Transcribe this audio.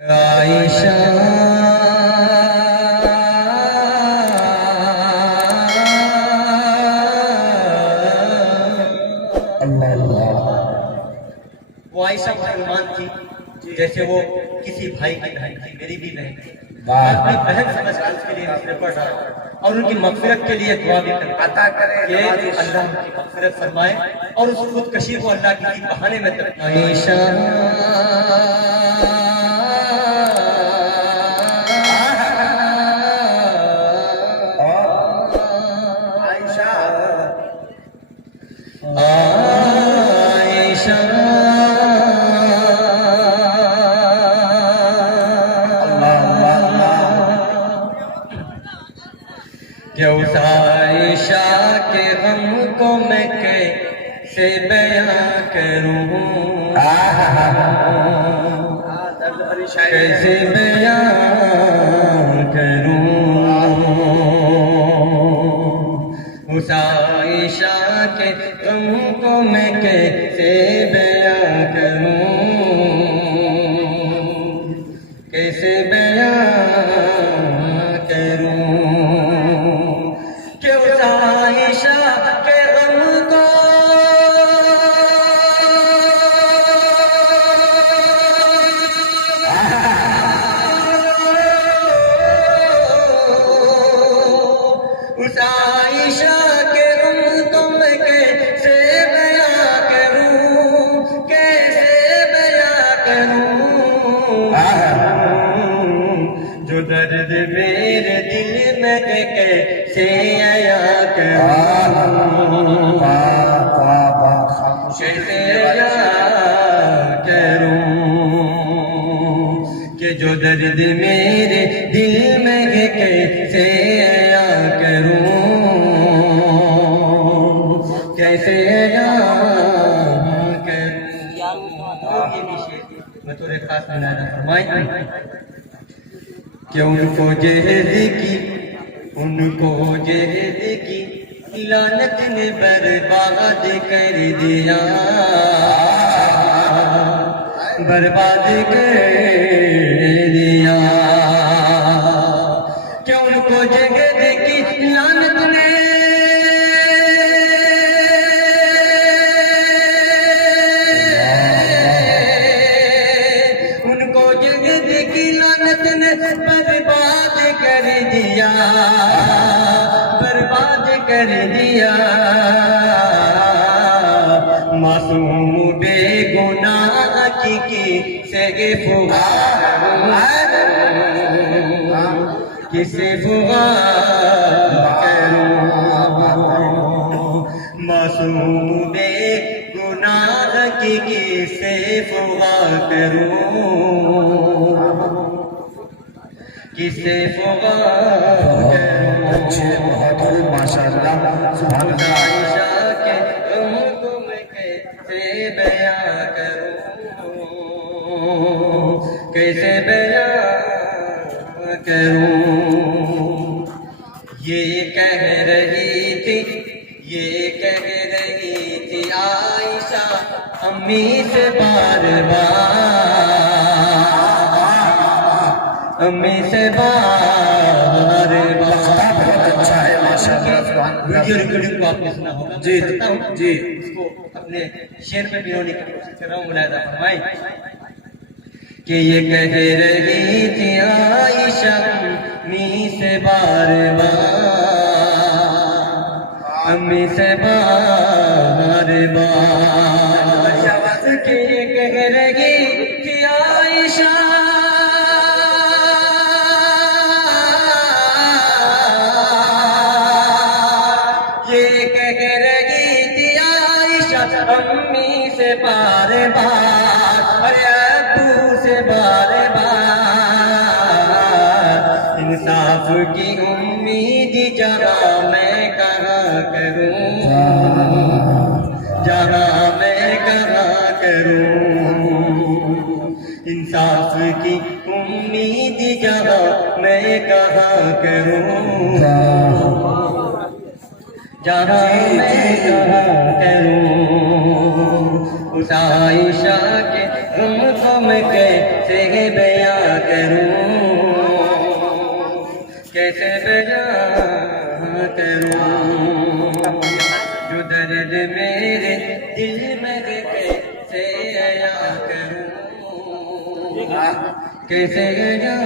आयशा वो आयशा मुसलमान थी जैसे वो किसी भाई की बहन थी, मेरी भी बहन थी। अपनी बहन समझकर उसके लिए नफरत पढ़ रहा और उनकी मगफिरत के लिए दुआ भी करता कि अल्लाह उनकी मगफिरत फरमाए और उस खुदकशी को अल्लाह किसी बहाने में तक आयशा उस आयशा के गम को मैं कैसे बयां करूं, कैसे बयां करूं। उस आयशा के गम को मैं कैसे बयां करूं, कैसे बयां करूं। आयशा के गम को उस आयशा के गम को मैं कैसे बयां करूं, कैसे बयां करूं। जो दर्द मेरे दिल में कैसे आया करूं, कैसे आया करूं। कि जो दर्द मेरे दिल में कैसे आया करूं, कैसे आया करूं। मैं थोड़े खास बनाना फरमाई कि उनको जहद की, उनको जहद की लानत ने बर्बाद कर दिया, बर्बाद कर दिया। कि उनको जहद की लानत ने बर्बाद कर दिया, बर्बाद कर दिया। मासूम बेगुनाह की से फुगार, किसे फुगार करूं। मासूम बेगुनाह की से फुगार करूं, किसे अच्छे बहुत माशाअल्लाह सुभान अल्लाह। आयशा के गम को मैं कैसे बयां करूं, कैसे बयां करूं। ये कह रही थी, ये कह रही थी आयशा अम्मी से बार बार, अम्मी से बार बार। बहुत अच्छा है माशाअल्लाह। वीडियो रिकॉर्डिंग को आपने सुना होगा, जी जी, इसको अपने शेर में पिरोने की कोशिश कर रहा हूँ। मुलाहिजा फरमाए कि ये कह रही थी आयशा अम्मी से बार बार, अम्मी से बार बार। कि ये कह रही थी आयशा अम्मी से बार बार, अरे अब्बू से बार बार। इंसाफ की उम्मीद जहाँ मैं कहाँ करूं, जहाँ मैं कहाँ करूं। इंसाफ की उम्मीद जहाँ मैं कहाँ करूं, जहाँ मैं कहाँ करूं। उस आयशा के गम को मैं कैसे बयां करूं, कैसे बयां करूं जो दर्द मेरे दिल में कैसे अया करूं, कैसे अया